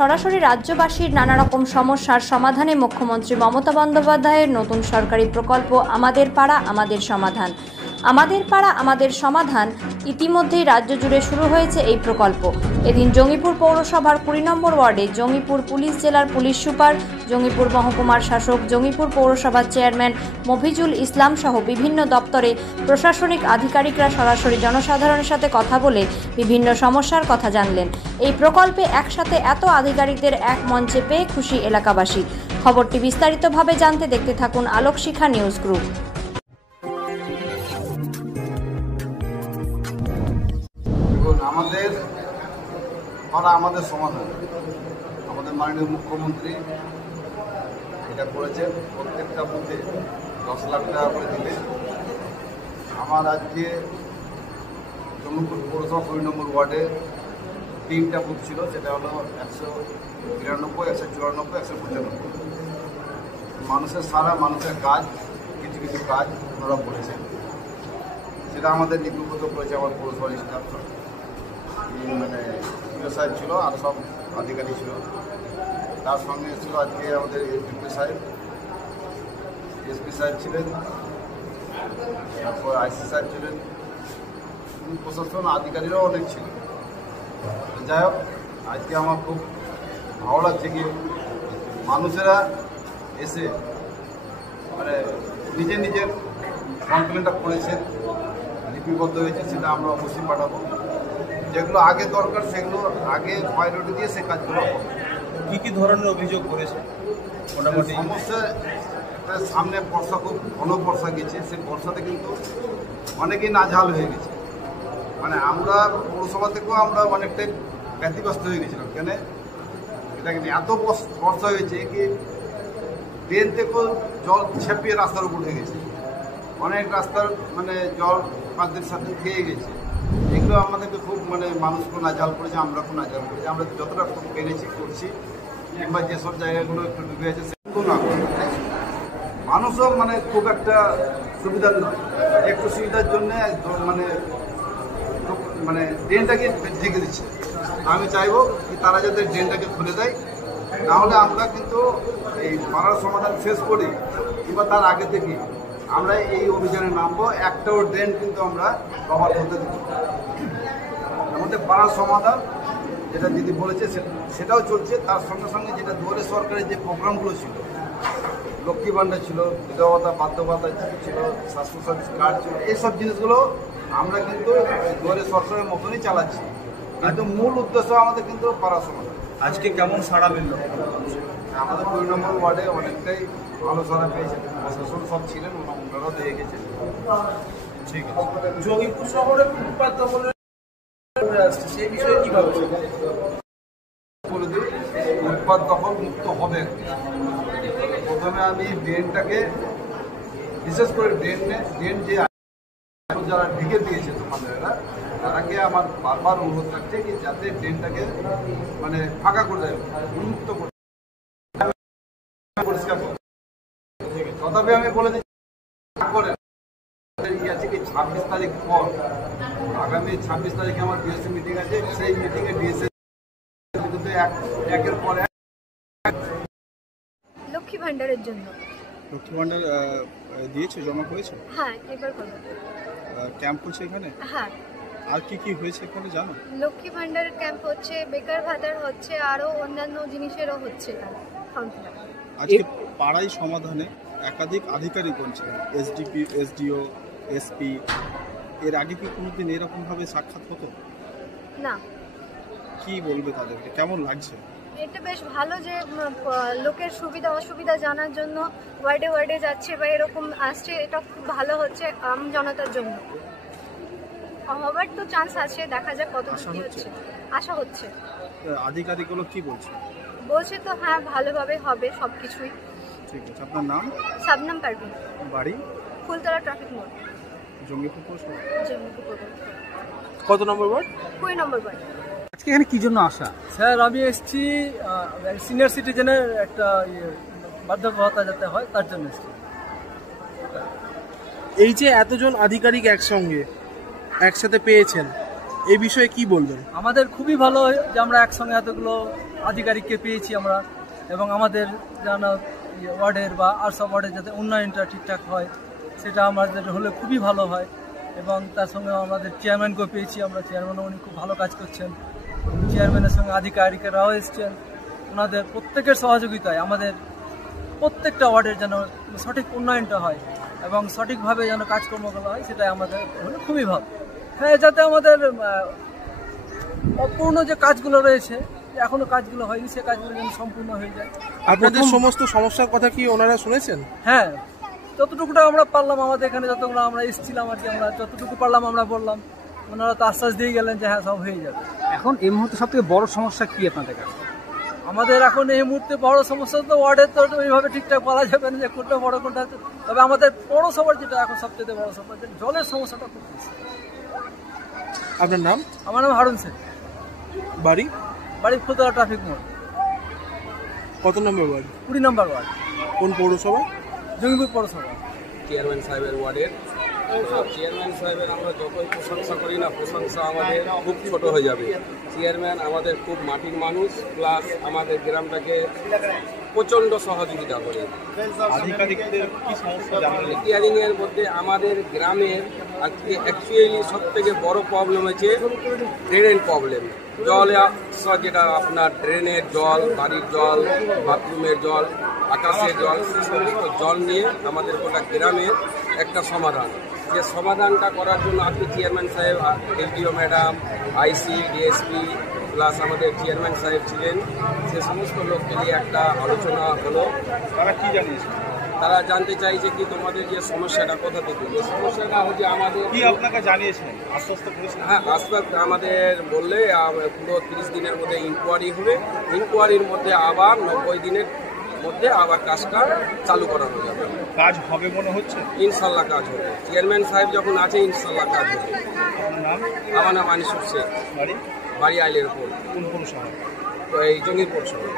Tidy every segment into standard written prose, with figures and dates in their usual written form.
সরাসরি রাজ্যবাসীর নানা রকম সমস্যার সমাধানে মুখ্যমন্ত্রী মমতা বন্দ্যোপাধ্যায়ের নতুন সরকারি প্রকল্প আমাদের পাড়া আমাদের সমাধান। আমাদের পাড়া আমাদের সমাধান ইতিমধ্যেই রাজ্য জুড়ে শুরু হয়েছে এই প্রকল্প। এদিন জঙ্গিপুর পৌরসভার 20 নম্বর ওয়ার্ডে জঙ্গিপুর পুলিশ জেলার পুলিশ সুপার, জঙ্গিপুর মহকুমার শাসক, জঙ্গিপুর পৌরসভার চেয়ারম্যান মফিজুল ইসলাম সহ বিভিন্ন দপ্তরে প্রশাসনিক আধিকারিকরা সরাসরি জনসাধারণের সাথে কথা বলে বিভিন্ন সমস্যার কথা জানলেন। এই প্রকল্পে একসাথে এত আধিকারিকদের এক মঞ্চে পেয়ে খুশি এলাকাবাসী। খবরটি বিস্তারিতভাবে জানতে দেখতে থাকুন আলোকশিখা নিউজ গ্রুপ। আমাদের সমাধান আমাদের মাননীয় মুখ্যমন্ত্রী এটা করেছে। প্রত্যেকটা বুথে 10 লাখ টাকা করে দিলে আমার আজকে জঙ্গিপুর পৌরসভা 20 নম্বর ওয়ার্ডে 3টা বুথ ছিল, সেটা হলো 193, 194, 195। মানুষের সারা মানুষের কাজ, কিছু কিছু কাজ ওনারা বলেছেন, সেটা আমাদের লিপিবদ্ধ করেছে আমার পৌরসভার স্টাফ, মানে সাহেব ছিল আর সব আধিকারিক ছিল। তার সঙ্গে ছিল আজকে আমাদের ডিপি সাহেব, এসপি সাহেব ছিলেন, তারপর আইসি সাহেব ছিলেন, প্রশাসন আধিকারিকরাও অনেক ছিল। যাই হোক, আজকে আমার খুব ভালো লাগছে কি মানুষেরা এসে মানে নিজের নিজের কমপ্লেনটা করেছে, লিপিবদ্ধ হয়েছে, সেটা আমরা অবশ্যই পাঠাবো। যেগুলো আগে দরকার সেগুলো আগে প্রায়োরিটি দিয়ে সে কাজগুলো হবে। কী কী ধরনের অভিযোগ করেছে? মোটামুটি সমস্যা সামনে বর্ষা, খুব ঘন বর্ষা গেছে, সেই বর্ষাতে কিন্তু অনেকেই নাজেহাল হয়ে গেছে। মানে আমরা পৌরসভা থেকেও আমরা অনেকটাই ব্যতিব্যস্ত হয়ে গেছিলাম। কেন এটা কিন্তু এত বর্ষা হয়েছে কি ড্রেন থেকেও জল ছেপিয়ে রাস্তার উপর উঠে গেছে, অনেক রাস্তার মানে জল 5 দিন 7 দিন খেয়ে গেছে। এগুলো আমাদেরকে খুব মানে মানুষকে নাজেহাল করেছে, আমরা খুব নাজেহাল করেছি। আমরা যতটা পেরেছি করছি, কিংবা যেসব জায়গাগুলো একটু ডুবে আছে সেগুলো না করে মানুষও মানে খুব একটা সুবিধার নয়, একটু সুবিধার জন্যে মানে মানে ড্রেনটাকে ঢেকে দিচ্ছে। আমি চাইবো যে তারা যাতে ড্রেনটাকে খুলে দেয়, নাহলে আমরা কিন্তু এই পাড়ার সমাধান শেষ করি কিংবা তার আগে থেকে আমরা এই অভিযানে নামবো। একটাও ড্রেন কিন্তু আমরা কভার করতে দেব। আমাদের পাড়ার সমাধান যেটা দিদি বলেছে সেটাও চলছে। তার সঙ্গে সঙ্গে যেটা দুয়ারে সরকারের যে প্রোগ্রামগুলো ছিল, লক্ষ্মী ভাণ্ডার ছিল, বিধবা ভাতা, বার্ধক্য ভাতা ছিল, স্বাস্থ্য সার্ভিস কার্ড ছিল, এইসব জিনিসগুলো আমরা কিন্তু দুয়ারে সরকারের মতনই চালাচ্ছি, কিন্তু মূল উদ্দেশ্য আমাদের কিন্তু পাড়ার সমাধান। আজকে কেমন সাড়া মিলল? আমাদের 2 নম্বর ওয়ার্ডে অনেকটাই ভালো সাড়া পেয়েছেন, প্রশাসন সব ছিলেন, ওনারাও দিয়ে গেছেন। ঠিক আছে। জঙ্গিপুর শহরে ফুটপাত দখলের আসছে, সেই বিষয়ে কী ভাবছে? বলে দিই, ফুটপাত দখল মুক্ত হবে। প্রথমে আমি ড্রেনটাকে, বিশেষ করে ড্রেন যে যারা ঢেকে দিয়েছে দোকানদারেরা, তারাকে আমার বারবার অনুরোধ থাকছে কি যাতে ড্রেনটাকে মানে ফাঁকা করে দেয়, উন্মুক্ত করে পরিষ্কার করে। তথাপি আমি বলে দিচ্ছি করে আছে কি 26 তারিখ পর, আগামী 26 তারিখে আমার ডিএসসি মিটিং আছে। সেই মিটিংয়ে ডিএসসি কিন্তু একের পর এক লক্ষ্মী ভাণ্ডারের জন্য। লক্ষ্মী ভাণ্ডার দিয়েছে, জমা করেছে? হ্যাঁ, এবার করবো। ক্যাম্প হচ্ছে এখানে? হ্যাঁ। আর কি কি হয়েছে এখানে জানো? লক্ষ্মী ভাণ্ডারের ক্যাম্প হচ্ছে, বেকার ভাতার হচ্ছে, আরও অন্যান্য জিনিসেরও হচ্ছে এখানে ফর্ম ফিল আপ। আজকে পাড়াই সমাধানে একাধিক আধিকারিক বলছিলেন, এসডিপি, এসডিও, এসপি। এর আগে কি কোনোদিন এরকমভাবে সাক্ষাৎ হতো না? কি বলবে তাদেরকে, কেমন লাগছে? এটা বেশ ভালো যে লোকের সুবিধা অসুবিধা জানার জন্য ওয়ার্ডে ওয়ার্ডে যাচ্ছে বা এরকম আসছে, এটা খুব ভালো হচ্ছে আম জনতার জন্য। হবার তো চান্স আছে, দেখা যাক কত কি হচ্ছে। আশা হচ্ছে। আধিকারিকগুলো কি বলছে? বলছে তো হ্যাঁ, ভালোভাবে হবে সব কিছুই। ঠিক আছে। আপনার নাম? শবনম পারভিন, বাড়ি? ফুলতলা ট্রাফিক মোড়, জঙ্গিপুর পৌরসভা। জঙ্গিপুর। কত নম্বর ওয়ার্ড? 20 নম্বর ওয়ার্ড। আজকে এখানে কি জন্য আসা? স্যার, আমি এসেছি সিনিয়র সিটিজেনের একটা বার্ধক্য ভাতা যাতে হয় তার জন্য এসেছি। এই যে এতজন আধিকারিক একসাথে পেয়েছেন, এই বিষয়ে কি বলবেন? আমাদের খুবই ভালো যে আমরা একসঙ্গে এতগুলো আধিকারিককে পেয়েছি আমরা, এবং আমাদের যেন ওয়ার্ডের বা আর সব ওয়ার্ডের যাতে উন্নয়নটা ঠিকঠাক হয় সেটা আমাদের হলে খুবই ভালো হয়। এবং তার সঙ্গে আমাদের চেয়ারম্যানকেও পেয়েছি আমরা, চেয়ারম্যানও উনি খুব ভালো কাজ করছেন, চেয়ারম্যানের সঙ্গে আধিকারিকেরাও এসছেন। ওনাদের প্রত্যেকের সহযোগিতায় আমাদের প্রত্যেকটা ওয়ার্ডের যেন সঠিক উন্নয়নটা হয় এবং সঠিকভাবে যেন কাজকর্মগুলো হয়, সেটাই আমাদের হলে খুবই ভালো। হ্যাঁ, যাতে আমাদের অপূর্ণ যে কাজগুলো রয়েছে, এখনো কাজগুলো হয়নি, সে কাজগুলো যেন সম্পূর্ণ হয়ে যায়। আপনাদের সমস্ত সমস্যার কথা কি ওনারা শুনেছেন? হ্যাঁ, যতটুকুটা আমরা পারলাম, আমাদের এখানে যতগুলো আমরা এসেছিলাম আর কি, আমরা যতটুকু পারলাম আমরা বললাম। ওনারা তো আশ্বাস দিয়ে গেলেন যে হ্যাঁ সব হয়ে যাবে। এখন এই মুহূর্তে সব থেকে বড় সমস্যা কি আপনাদের কাছে? আমাদের এখন এই মুহূর্তে বড় সমস্যা তো ওয়ার্ডের তো ওইভাবে ঠিকঠাক বলা যাবে না যে কোনটা বড় কোনটা, তবে আমাদের পৌরসভার যেটা এখন সবচেয়ে বড় সমস্যা, জলের সমস্যাটা খুব বেশি। আপনার নাম? আমার নাম হারুন শেখ, বাড়ি? বাড়ি ফুলতলা ট্রাফিক মোড়, কত নম্বর ওয়ার্ড? 20 নম্বর ওয়ার্ড, কোন পৌরসভা? জঙ্গিপুর পৌরসভা। চেয়ারম্যান সাহেবের ওয়ার্ডের চেয়ারম্যান সাহেবের আমরা যতই প্রশংসা করি না, প্রশংসা আমাদের খুব ছোট হয়ে যাবে। চেয়ারম্যান আমাদের খুব মাটির মানুষ, প্লাস আমাদের গ্রামটাকে প্রচণ্ড সহযোগিতা করে। আধিকারিকদের কি সমস্যা জানালেন? রিপেয়ারিংয়ের মধ্যে আমাদের গ্রামের আজকে অ্যাকচুয়ালি সব থেকে বড় প্রবলেম হচ্ছে ড্রেনের প্রবলেম। জল যেটা আপনার ড্রেনের জল, বাড়ির জল, বাথরুমের জল, আকাশের জল, সে সমস্ত জল নিয়ে আমাদের গোটা গ্রামের একটা সমাধান। যে সমাধানটা করার জন্য আপনি চেয়ারম্যান সাহেব, এসডিও ম্যাডাম, আইসি, ডিএসপি প্লাস আমাদের চেয়ারম্যান সাহেব ছিলেন, সে সমস্ত লোককে নিয়ে একটা আলোচনা হলো। তারা কি জানিয়েছে? তারা জানতে চাইছে কি তোমাদের যে সমস্যাটা কোথা থেকে, যে সমস্যাটা হচ্ছে আমাদের কি আপনাকে জানিয়েছেন, আশ্বস্ত করেছেন? হ্যাঁ, আস্তে আস্তে আমাদের বললে পুরো 30 দিনের মধ্যে ইনকোয়ারি হবে, ইনকোয়ারির মধ্যে আবার 90 দিনের মধ্যে আবার কাজটা চালু করানো যাবে। কাজ হবে মনে হচ্ছে? ইনশাল্লাহ কাজ হবে, চেয়ারম্যান সাহেব যখন আছে ইনশাল্লাহ কাজ হবে। আপনার নাম? আমার নাম আনিসুর শেখ, বাড়ি? বাড়ি আইলের উপর, কোন শহর? এই জঙ্গিপুর শহর।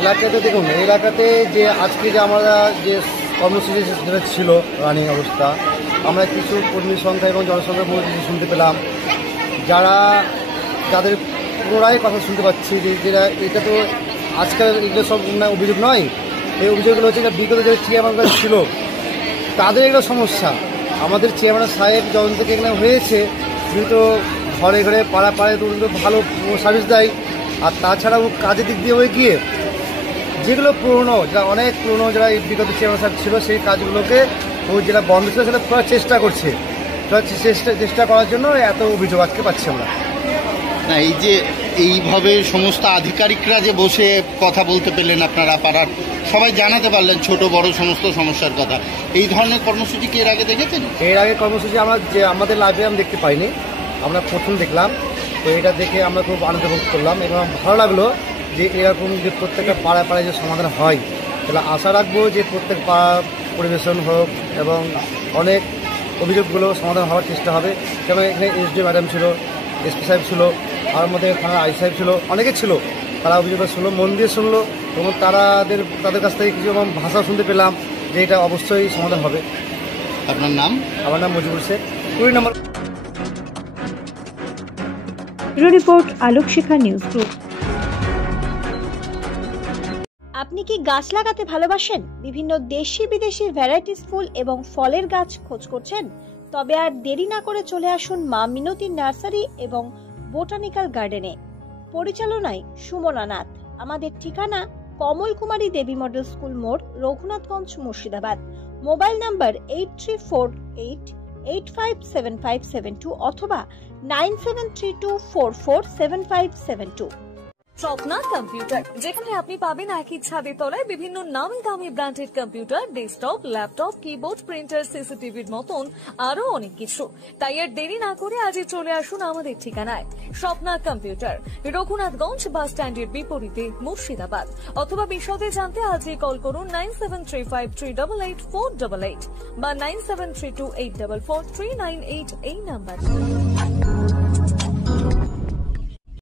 এলাকাতে দেখুন, এই এলাকাতে যে আজকে যে আমরা যে কর্মসূচি যেটা ছিল রানিং অবস্থা, আমরা কিছু কর্মী সংখ্যা এবং জনসংখ্যার মধ্যে শুনতে পেলাম, যাদের পুনরায় কথা শুনতে পাচ্ছি যেটা এটা তো আজকাল এগুলো সব অভিযোগ নয়, এই অভিযোগগুলো হচ্ছে বিগত যে চেয়ারম্যান ছিল তাদের এগুলো সমস্যা। আমাদের চেয়ারম্যান সাহেব যখন থেকে এখানে হয়েছে, কিন্তু ঘরে ঘরে পাড়া পাড়ায় তো ভালো সার্ভিস দেয়। আর তাছাড়াও কাজের দিক দিয়ে হয়ে গিয়ে যেগুলো পুরনো, যারা অনেক পুরনো যারা বিগত চেয়ারম্যান সাহেব ছিল, সেই কাজগুলোকে ওই যেটা বন্ধ ছিল সেটা করার চেষ্টা করছে। চেষ্টা করার জন্য এত অভিযোগ আজকে পাচ্ছি আমরা। না, এই যে এইভাবে সমস্ত আধিকারিকরা যে বসে কথা বলতে পেলেন, আপনারা পাড়ার সবাই জানাতে পারলেন ছোট বড় সমস্ত সমস্যার কথা, এই ধরনের কর্মসূচি কি এর আগে দেখেছেন? এর আগে কর্মসূচি আমাদের লাইফে আমি দেখতে পাইনি, আমরা প্রথম দেখলাম। তো এটা দেখে আমরা খুব আনন্দ ভোগ করলাম এবং ভালো লাগলো যে এরকম যে প্রত্যেকটা পাড়ায় পাড়ায় যে সমাধান হয়, তাহলে আশা রাখবো যে প্রত্যেক পাড়া পরিবেশন হোক এবং অনেক অভিযোগগুলো সমাধান হওয়ার চেষ্টা হবে। যেমন এখানে এসডিও ম্যাডাম ছিল, এসপি সাহেব ছিল, আর মধ্যে থানার আই সাহেব ছিল, অনেকে ছিল, তারা অভিযোগটা শুনলো, মন দিয়ে শুনলো এবং তাদের কাছ থেকে কিছু ভাষা শুনতে পেলাম যে এটা অবশ্যই সমাধান হবে। আপনার নাম? আমার নাম মুজিবুর শেখ, 20 নম্বর। রিপোর্ট আলোক শিখা নিউজ গ্রুপ। আপনি কি গাছ লাগাতে ভালোবাসেন? বিভিন্ন দেশি বিদেশি ভ্যারাইটিস ফুল এবং ফলের গাছ খোঁজ করছেন? তবে আর দেরি না করে চলে আসুন মা মিনতি নার্সারি এবং বোটানিক্যাল গার্ডেনে। পরিচালনায় সুমনা নাথ। আমাদের ঠিকানা কমল কুমারী দেবী মডেল স্কুল মোড়, রঘুনাথগঞ্জ, মুর্শিদাবাদ। মোবাইল নাম্বার 8348857572 অথবা 9732447572। স্বপ্না কম্পিউটার, যেখানে আপনি পাবেন একই ছাদের তলায় বিভিন্ন নামি দামি branded computer, desktop, laptop, keyboard, printer, সিসিটিভির মতন আরো অনেক কিছু। তাই আর দেরি না করে আজই চলে আসুন আমাদের ঠিকানায়। স্বপ্না কম্পিউটার, রঘুনাথগঞ্জ বাস স্ট্যান্ডের বিপরীতে, মুর্শিদাবাদ। অথবা বিশদে জানতে আজই কল করুন 9735388488 বা 9732844398 এই নাম্বার।